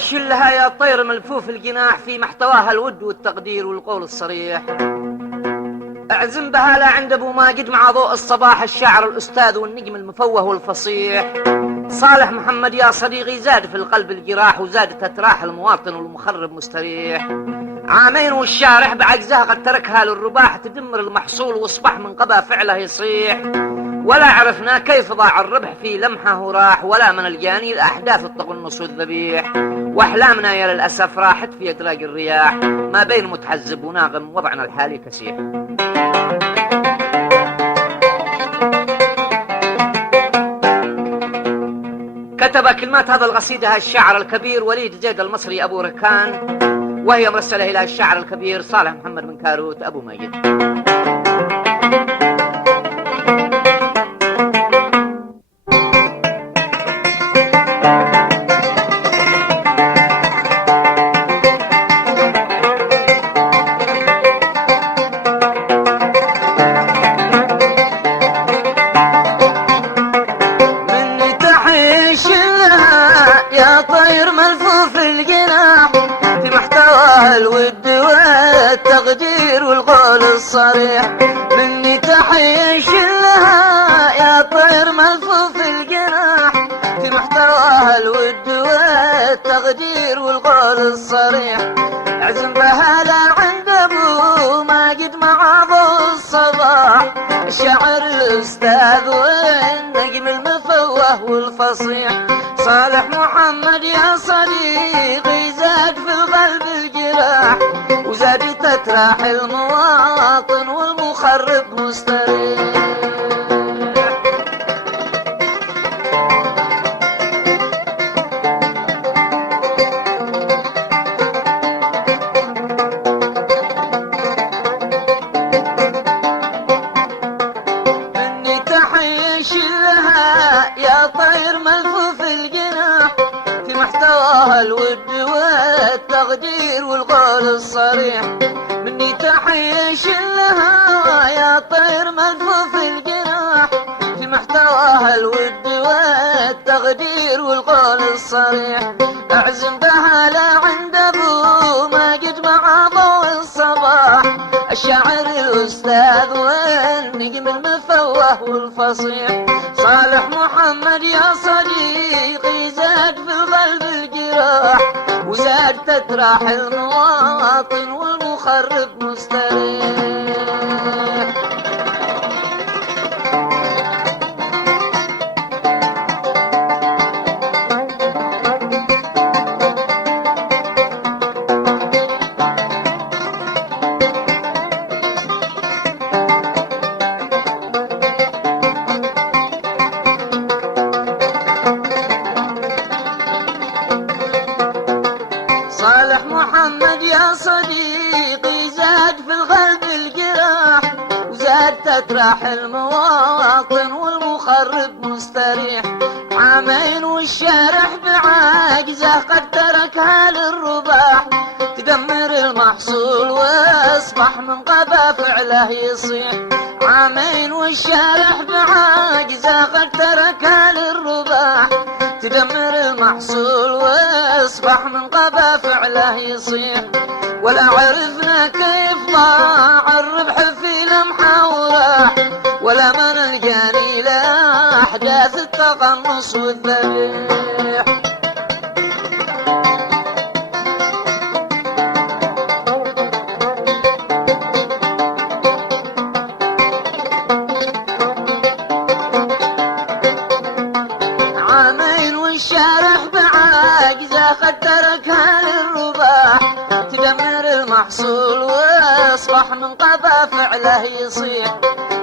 شلها يا طير ملفوف الجناح في محتواها الود والتقدير والقول الصريح. اعزم بها لا عند ابو ماجد مع ضوء الصباح الشاعر الاستاذ والنجم المفوه والفصيح صالح محمد يا صديقي. زاد في القلب الجراح وزاد تتراح المواطن والمخرب مستريح. عامين والشارح بعجزها قد تركها للرباح تدمر المحصول واصبح من قبا فعله يصيح. ولا عرفنا كيف ضاع الربح في لمحه وراح ولا من الجاني الأحداث التقنص والذبيح. وأحلامنا يا للأسف راحت في أدراج الرياح ما بين متحزب وناغم وضعنا الحالي كسيح. كتب كلمات هذا القصيدة الشاعر الكبير وليد زيد المصري أبو ركان، وهي مرسلة إلى الشاعر الكبير صالح محمد بن كاروت أبو ماجد. مني تحيش لها يا طير ملفوف الجناح في محتواها الود والتقدير والقول الصريح. اعزم بها لا عند ابو ماجد مع ضوء الصباح الشاعر الاستاذ والنجم المفوه والفصيح صالح محمد يا صديقي. زاد في القلب الجراح وزاد تتراح المواطن والمخرب مستريح. مني تحيش لها يا طير ملفوف الجناح في محتواها الود والتقدير والقول الصريح. مني تحيش لها يا طير ملفوف الجناح في محتواها الود والتقدير والقول الصريح. اعزم بها لا عند ابو ماجد مع ضوء الصباح الشاعر الاستاذ والنجم المفوه والفصيح صالح محمد يا صديقي. زاد في القلب الجراح وزاد تتراح المواطن والمخرب مستريح. صالح محمد يا صديقي. زاد في القلب الجراح وزاد تتراح المواطن والمخرب مستريح. عامين والشارح بعاجزه قد تركها للرباح تدمر المحصول واصبح من قبا فعله يصيح. عامين والشارح بعاجزه قد تركها للرباح تدمر المحصول واصبح من قبا فعله يصيح. ولا عرفنا كيف ضاع الربح في لمحه وراح ولا من الجاني لاحداث التقنص والذبيح. عامين والشارح بعاجزه قد تركها للرباح تدمر المحصول واصبح من قبا فعله يصيح.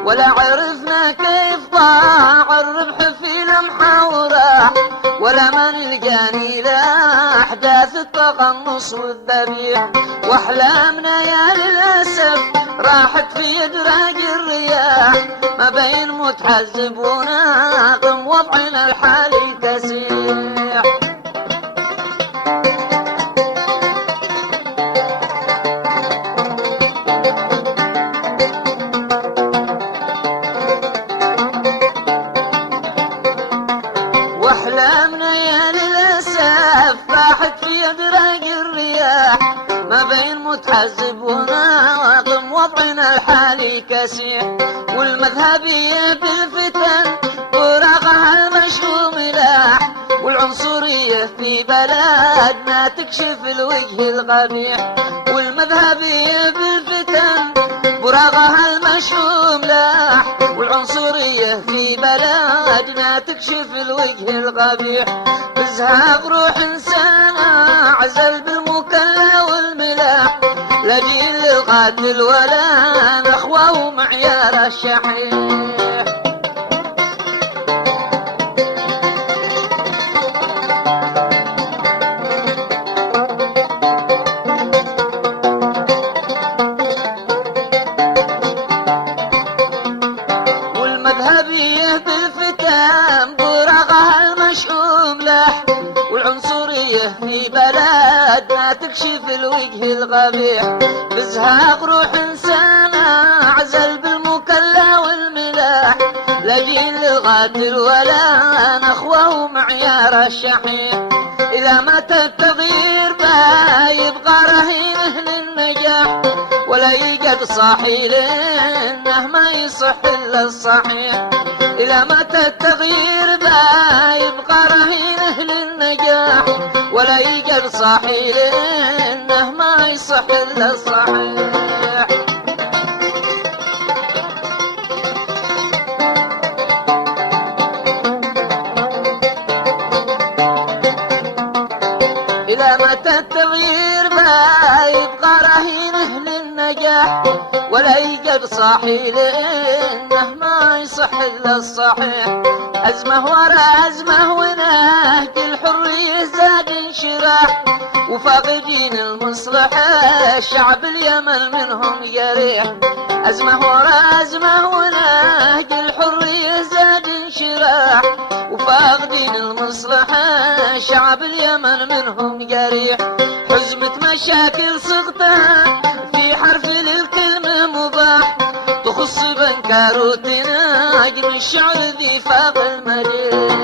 ولا عرفنا كيف ضاع الربح في لمحه وراح ولا من الجاني لاحداث التقنص والذبيح. واحلامنا يا للاسف راحت في ادراج الرياح ما بين متحزب وناقم وضعنا الحالي تسيح. واحلامنا يا للاسف راحت في الحالي كسيح. والمذهبية بالفتن براغها المشؤوم لاح، والعنصرية في بلدنا تكشف الوجه القبيح. والمذهبية بالفتن براغها المشؤوم لاح، والعنصرية في بلدنا تكشف الوجه القبيح. بزهاق روح انسان عزل بالمكلا والملاح، لا جيل للقاتل ولا نخوة ومعيار الشحيح. والمذهبية بالفتن براغها المشؤوم لاح، والعنصرية في بلدنا تكشف الوجه القبيح. بزهاق روح انسان عزل بالمكلا والملاح، لا جيل للقاتل ولا نخوة ومعيار الشحيح. إذا مات التغيير ما يبقى رهينه للنجاح، ولا يقعد صاحي لانه ما يصح الا الصحيح. إذا مات التغيير ما يبقى رهينه للنجاح، ولا يقعد صاحي لانه ما يصح الا الصحيح. إذا مات التغيير ما يبقى رهينه للنجاح، ولا يقعد صاحي لانه ما يصح الا الصحيح. أزمة ورا أزمة ونهج الحرية زاد انشراح، وفاقدين المصلحة الشعب اليمن منهم يريح. أزمة ورا أزمة ونهج الحرية زاد انشراح، وفاقدين المصلحة شعب اليمن منهم يريح. حزمة مشاكل صغتها في حرف للكلمة مباح، تخص بنكاروتنا من الشعر ذي فاق المديح.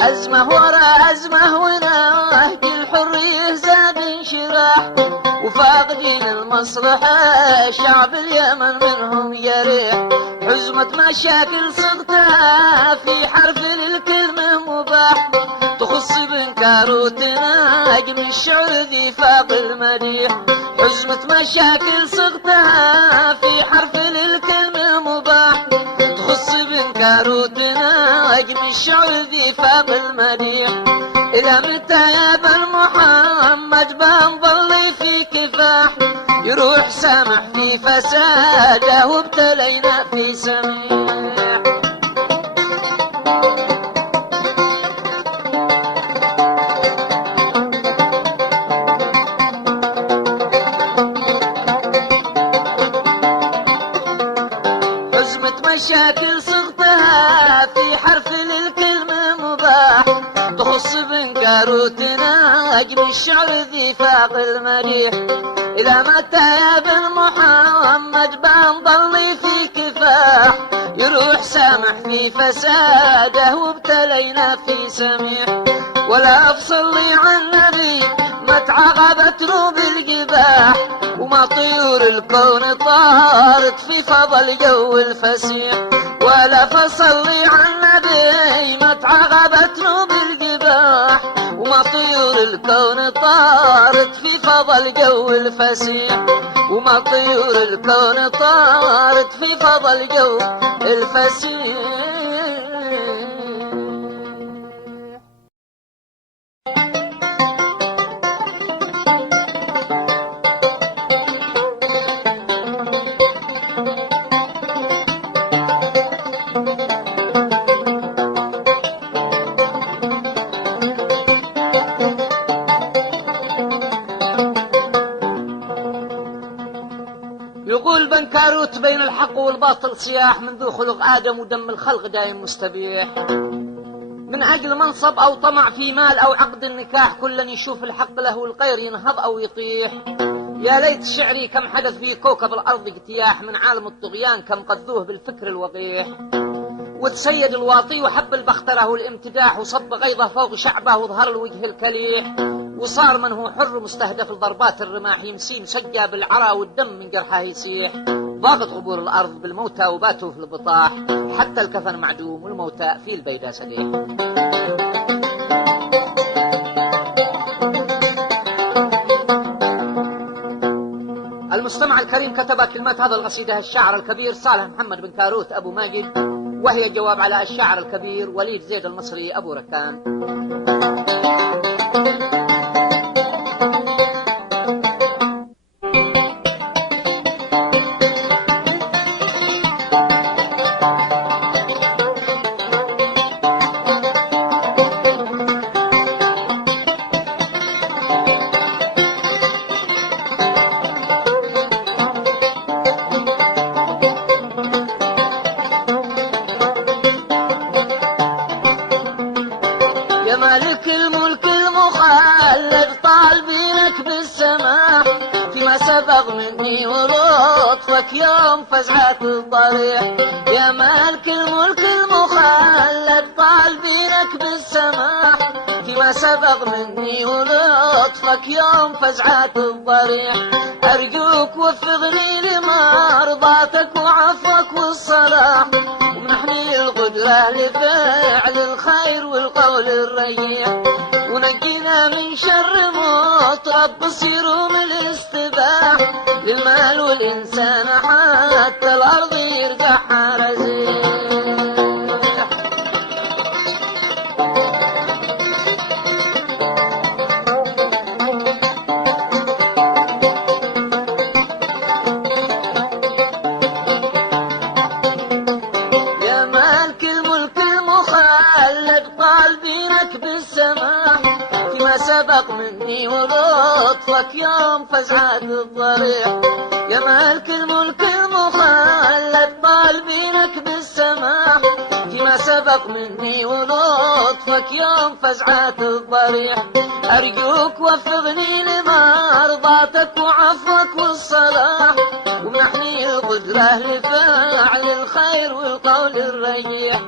أزمة ورا أزمة ونهج الحرية زاد انشراح، وفاقدين المصلحة شعب اليمن منهم يريح. حزمة مشاكل صغتها في حرف للكلمة مباح، تخص بنكاروتنا من الشعر ذي فاق المديح. حزمة مشاكل صغتها في حرف للكلمة مباح، تخص بنكاروتنا من الشعر ذي فاق المديح. إلى متى يا بن محمد بنظل في كفاح، يروح سامح في فساده وابتلينا في سميح. حزمة مشاكل صغتها في حرف للكلمة مباح، تخص بنكاروتنا من الشعر ذي فاق المديح. إذا متى يا بن محمد بنظل في كفاح، يروح سامح في فساده وابتلينا في سميح. ولا أفصلي عن النبي ما تعاقبت له بالقباح، وما طيور الكون طارت في فضى الجو الفسيح. ولا فصلي عن النبي ما تعاقبت له بالقباح، وما طيور الكون طارت في فضى الجو الفسيح. وما طيور الكون طارت في فضى الجو الفسيح. يقول بنكاروت بين الحق والباطل صياح، منذ خلق آدم ودم الخلق دايم مستبيح. من أجل منصب أو طمع في مال أو عقد النكاح، كلا يشوف الحق له والغير ينهض أو يطيح. يا ليت شعري كم حدث في كوكب الأرض اجتياح من عالم الطغيان كم قذوه بالفكر الوقيح، وتسيد الواطي وحب البختره والامتداح وصب غيظه فوق شعبه وظهر الوجه الكليح، وصار من هو حر مستهدف لضربات الرماح يمسي مسجى بالعرى والدم من جرحه يسيح، ضاقت قبور الأرض بالموتى وباتوا في البطاح حتى الكفن معدوم والموتى في البيدى سديح. المستمع الكريم كتب كلمات هذا القصيدة الشاعر الكبير صالح محمد بن كاروت أبو ماجد، وهي جواب على الشاعر الكبير وليد زيد المصري أبو ركان. يوم فزعة الضريح يا مالك الملك المخلد طالبينك بالسماح فيما سبق مني ولطفك يوم فزعة الضريح، أرجوك وفقني لمرضاتك وعفوك والصلاح ومنحني القدرة لفعل الخير والقول الريح، ونجينا من شر مطرب بصير من الاستباح للمال والإنسان حتى الأرض يرجع رزيح. يا مالك الملك المخلد طالبينك بالسماح فيما سبق مني ولطفك يوم فزعة الضريح، يا مالك الملك المخلد طالبينك بالسماح فيما سبق مني ولطفك يوم فزعة الضريح، أرجوك وفقني لمرضاتك وعفوك والصلاح ومنحني القدرة لفعل الخير والقول الريح،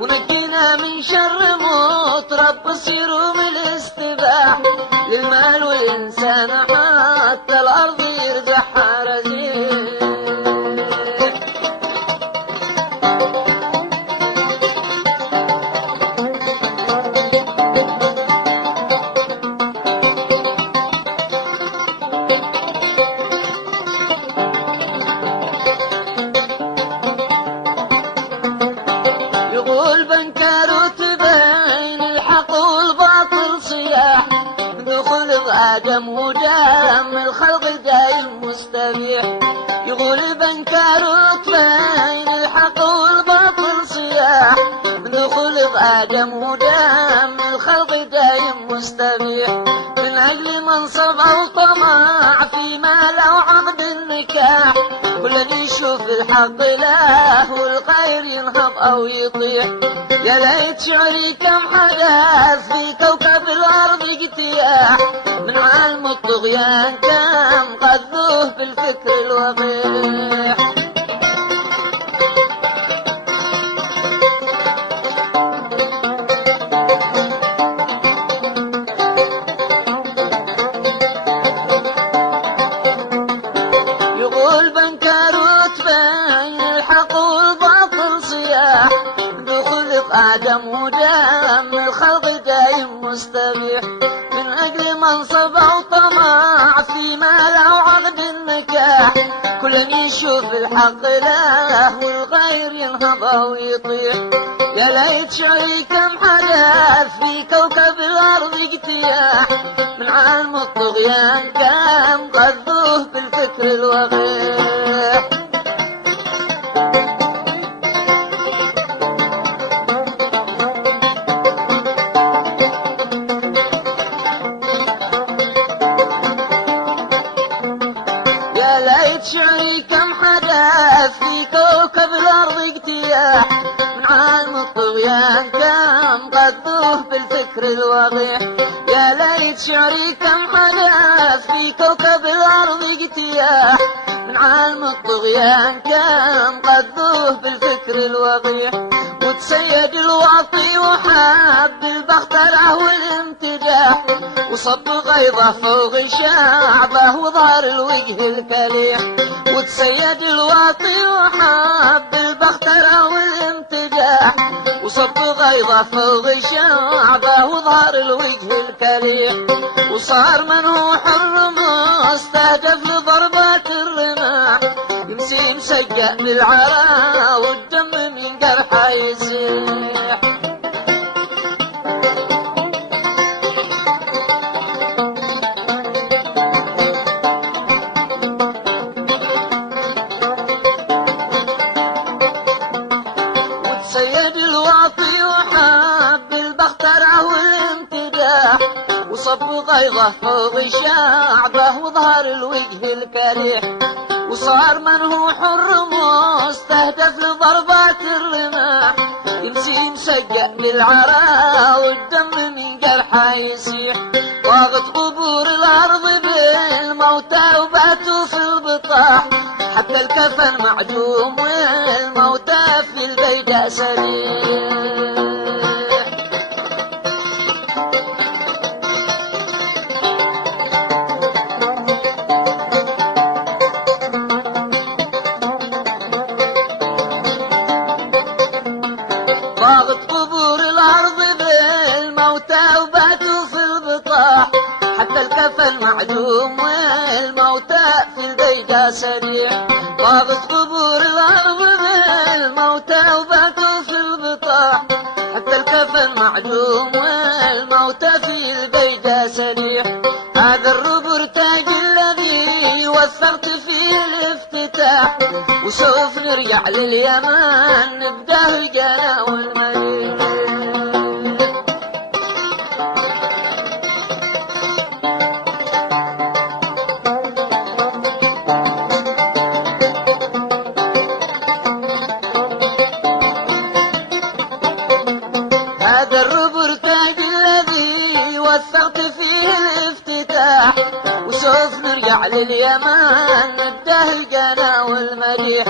ونجينا من شر مطرب بصير من الاستباح للمال والإنسان حتى الأرض يرجع رزيح. يقول بنكروت بين الحق والباطل صياح بدخول آدم ودم الخلق دايم مستبيح، يقول بنكروت بين الحق والباطل صياح بدخول آدم ودم الخلق دايم مستبيح، من أجل منصب أو طمع في مال أو عقد النكاح كل يشوف الحق له والخير ينهض أو يطيح، يا ليت شعري كم حدث في كوكب الأرض اجتياح من عالم الطغيان كم قذوه بالفكر الوقيح. يقول بنكروت بين الحق والباطل صياح بخلق آدم ودم الخلق دايم مستبيح، من أجل منصب أو طمع في مال أو عقد النكاح كل يشوف الحق له والغير ينهض أو يطيح، يا ليت شعري كم حدث في كوكب الأرض اجتياح من عالم الطغيان كم قذوه بالفكر الوقيح. يا ليت شعري كم حدث في كوكب الأرض اجتياح من عالم الطغيان كم غذوه بالفكر الوضيح. يا ليت شعري كم حدث في كوكب الأرض اجتياح من عالم الطغيان كم غذوه بالفكر الوضيح. وتسيد الواطي وحب البخترة والامتداح وصب غيظه فوق شعبه وظهر الوجه الكليح. وتسيد الواطي وحب البخترة والامتداح وصب غيظه فوق شعبه وظهر الوجه الكليح. وصار من هو حر مستهدف لضربات الرماح يمسي مسجأ بالعرا والدم من جرحه يسيح. وتسيد الواطي وحب البخترة والامتداح وصب غيظه فوق شعبه وظهر الوجه الكريح. وصار من هو حر مستهدف لضربات الرماح يمسي مسجأ بالعرا والدم من جرحه يسيح. ضاغت قبور الأرض بالموتى وباتوا في البطاح حتى الكفن معدوم والموتى في البيداء سريح. ضاغت قبور الأرض بالموتى وباتوا في البطاح حتى الكفن معدوم والموتى في البيداء سريع. ضاغت قبور الأرض بالموتى وباتوا في البطاح حتى الكفن معدوم والموتى في البيداء سريع. هذا الروبورتاج الذي وثرت فيه الافتتاح وسوف نرجع لليمن نبدأ جانا والمليح. هذا الروبورتاج الذي وثرت فيه الافتتاح وسوف نرجع لليمن نبدأ الجنا والمديح.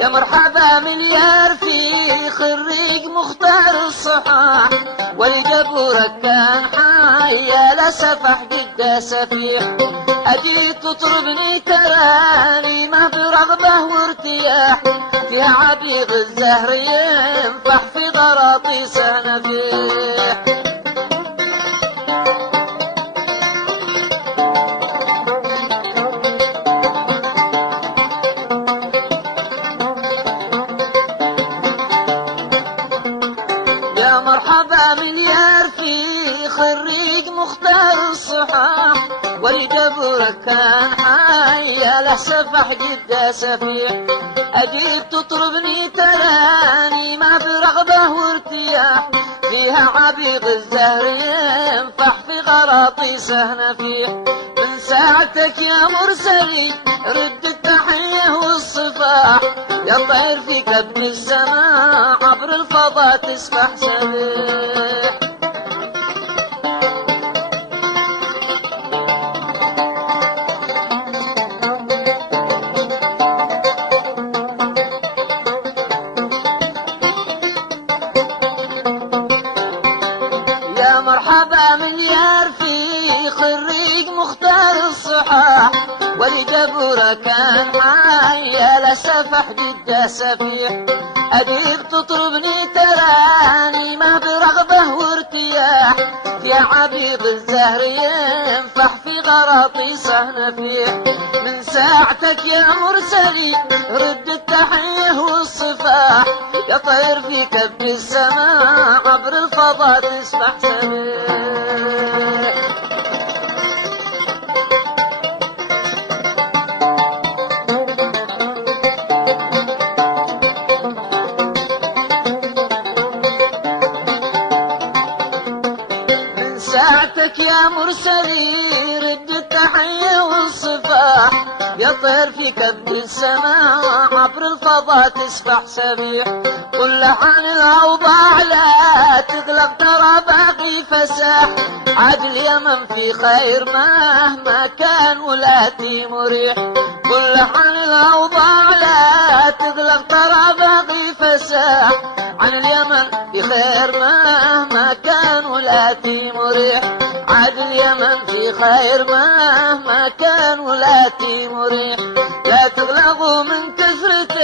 يا مرحبا مليار في خريج مختار الصحاح ولجبورك كان حي يا لسفح قد سفيح. أجيت تطربني تراني ما برغبة وارتياح فيها عبيق الزهر ينفح في غراطيس نفيح. يا مرحبا مليار في خريج مختار الصحاح ولجبرك كان حي له سفح جدا سفيح. أجيت تطربني تراني ما برغبة وارتياح فيها عبيق الزهر ينفح في غراطيس نفيح. من ساعتك يا مرسلي رد التحية والصفاح يا طير في كب السماء عبر الفضاء تسبح سبيح. يا مرحبا مليار في خريج مختار الصحاح ولجبورة كان حي له سفح جدا سفيح. أديب تطربني تراني ما برغبة وارتياح في عبيد الزهر ينفح في غراطيس نفيح. من ساعتك يا مرسلي رد التحية والصفاح يا طير في كب السماء عبر الفضاء تسبح سميح. ساعتك يا مرسلي رد التحية والصفاح يطير في كبد السماء عبر الفضاء تسبح سبيح. قل له عن الأوضاع لا تغلق ترى باقي فساح. عاد اليمن في خير مهما كان ولاتي مريح. قل له عن الأوضاع لا تغلق ترى باقي فساح. عن اليمن في خير مهما كان ولاتي مريح. عاد اليمن في خير مهما كان ولاتي مريح. لا تغلقوا من كثرة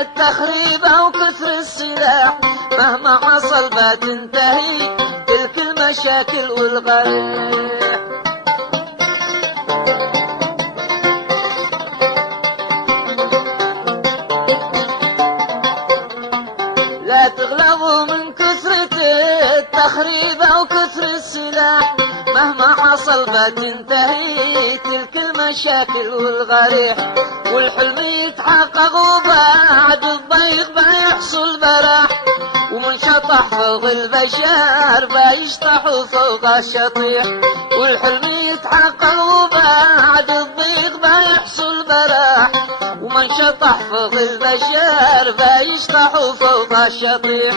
التخريب أو كثر السلاح. مهما حصل بتنتهي تلك المشاكل والغريح. لا تغلبوا من كثرة التخريب أو كثر السلاح. مهما حصل بتنتهي تلك المشاكل والغريح. والحلم يتحقق وبعد الضيق بيحصل براح. ومن شطح فوق البشر بيشطحوا فوق الشطيح. والحلم يتحقق وبعد الضيق بيحصل براح. ومن شطح فوق البشر بيشطحوا فوق الشطيح.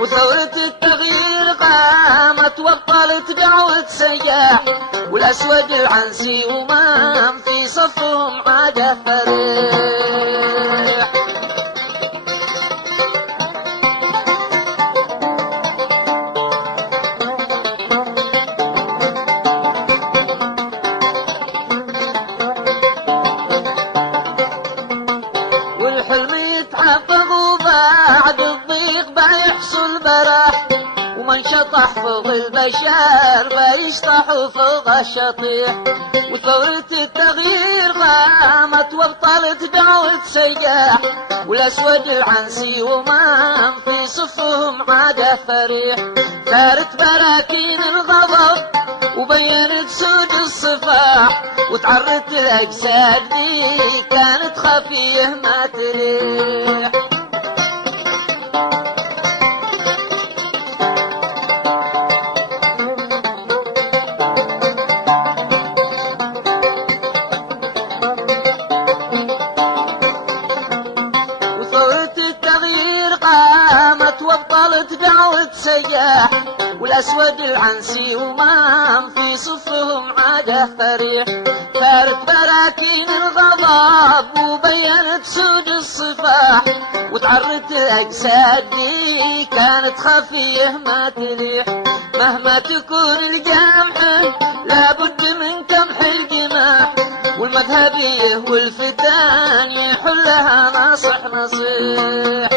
وثورة التغيير قامت وبطلت دعوة سياح. والأسود العنسي ومن في صفهم عاد فريح. والحلم يتحقق وبعد الضيق بيحصل براح. ومن شطح فوق البشر بيشطحوا فوق الشطيح. وثورة التغيير قامت وبطلت دعوة سياح. والأسود العنسي ومن في صفهم عاد فريح. ثارت براكين الغضب وبينت سود الصفاح. وتعرت الأجساد دي كانت خفيه ما تريح. وثورة التغيير قامت وبطلت دعوة سياح. والأسود العنسي ومن في صفهم عاد فريح. ثارت براكين الغضب وبينت سود الصفاح. وتعرت الأجساد دي كانت خفيه ما تليح. مهما تكون الجامحة لابد من كمح الجماح. والمذهبية والفتان يحلها ناصح نصيح.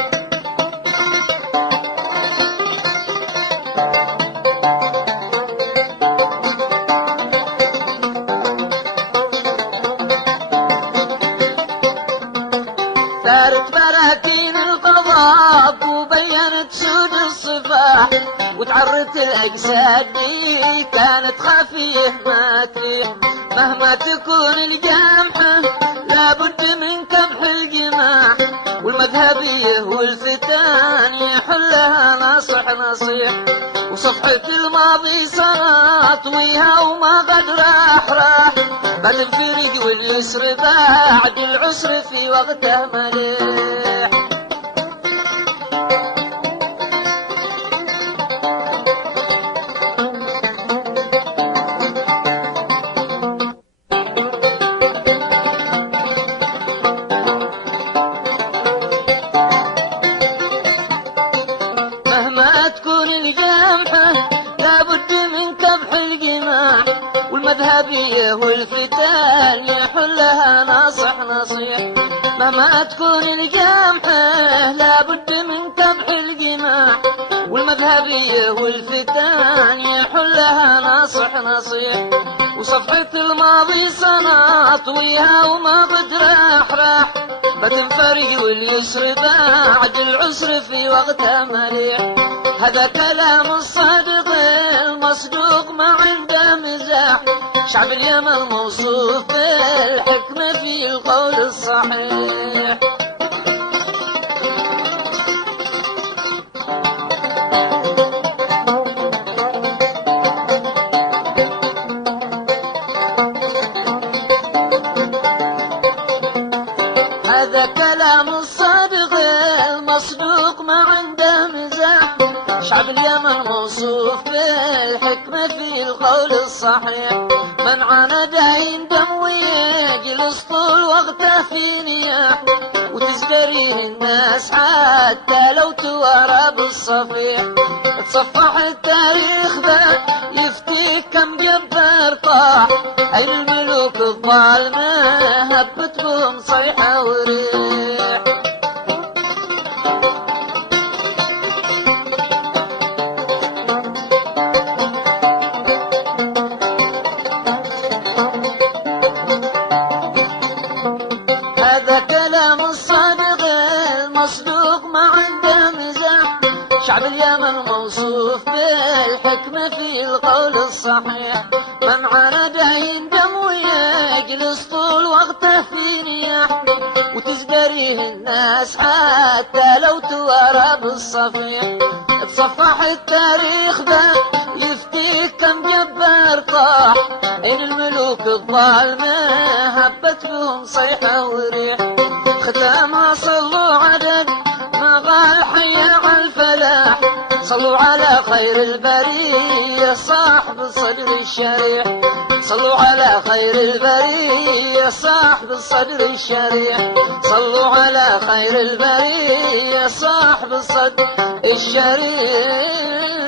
ثارت براكين الغضب وبينت سود الصفاح. وتعرت الأجساد دي كانت خفيه ما تريح. مهما تكون الجامحة لابد من كمح الجماح. والمذهبية والفتان يحلها ناصح نصيح. وصفحة الماضي صارت ويها وما قد راح. بتنفرج واليسر بعد العسر في وقته مليح. مهما تكون الجامحة لابد من كبح الجماح. والمذهبية والفتان يحلها ناصح نصيح. مهما تكون الجامحة لابد من كبح الجماح. والمذهبية والفتان يحلها ناصح نصيح. وصفحة الماضي سنة طويها وما قد راح. بتنفرج واليسر بعد العسر في وقتها مليح. هذا كلام الصادق المصدوق ما عنده مزاح. شعب اليمن موصوف بالحكمة في القول الصحيح. كلام الصادق المصدوق ما عنده مزاح. شعب اليمن موصوف بالحكمة في القول الصحيح، من عاند يندم ويجلس طول وقته في نياح، وتزدريه الناس حتى لو توارى بالصفيح. تصفح التاريخ ذا يفتيك كم جبار طاح، أين الملوك الظالمة هبت بهم صيحة وريح. هذا كلام الصادق المصدوق ما عنده مزاح. شعب اليمن موصوف بالحكمة في القول الصحيح، من عاند يندم ويجلس طول وقته في نياح، وتزدريه الناس حتى لو توارى بالصفيح. تصفح التاريخ ذا يفتيك كم جبار طاح، إن الملوك الظالمة هبت بهم صيحة وريح. ختامها صلوا عدد ما قال حي على الفلاح، صلوا على خير البرية صاحب الصدر الشريح، صلوا على خير البرية صاحب الصدر الشريح، صلوا على خير البرية صاحب الصدر الشريح.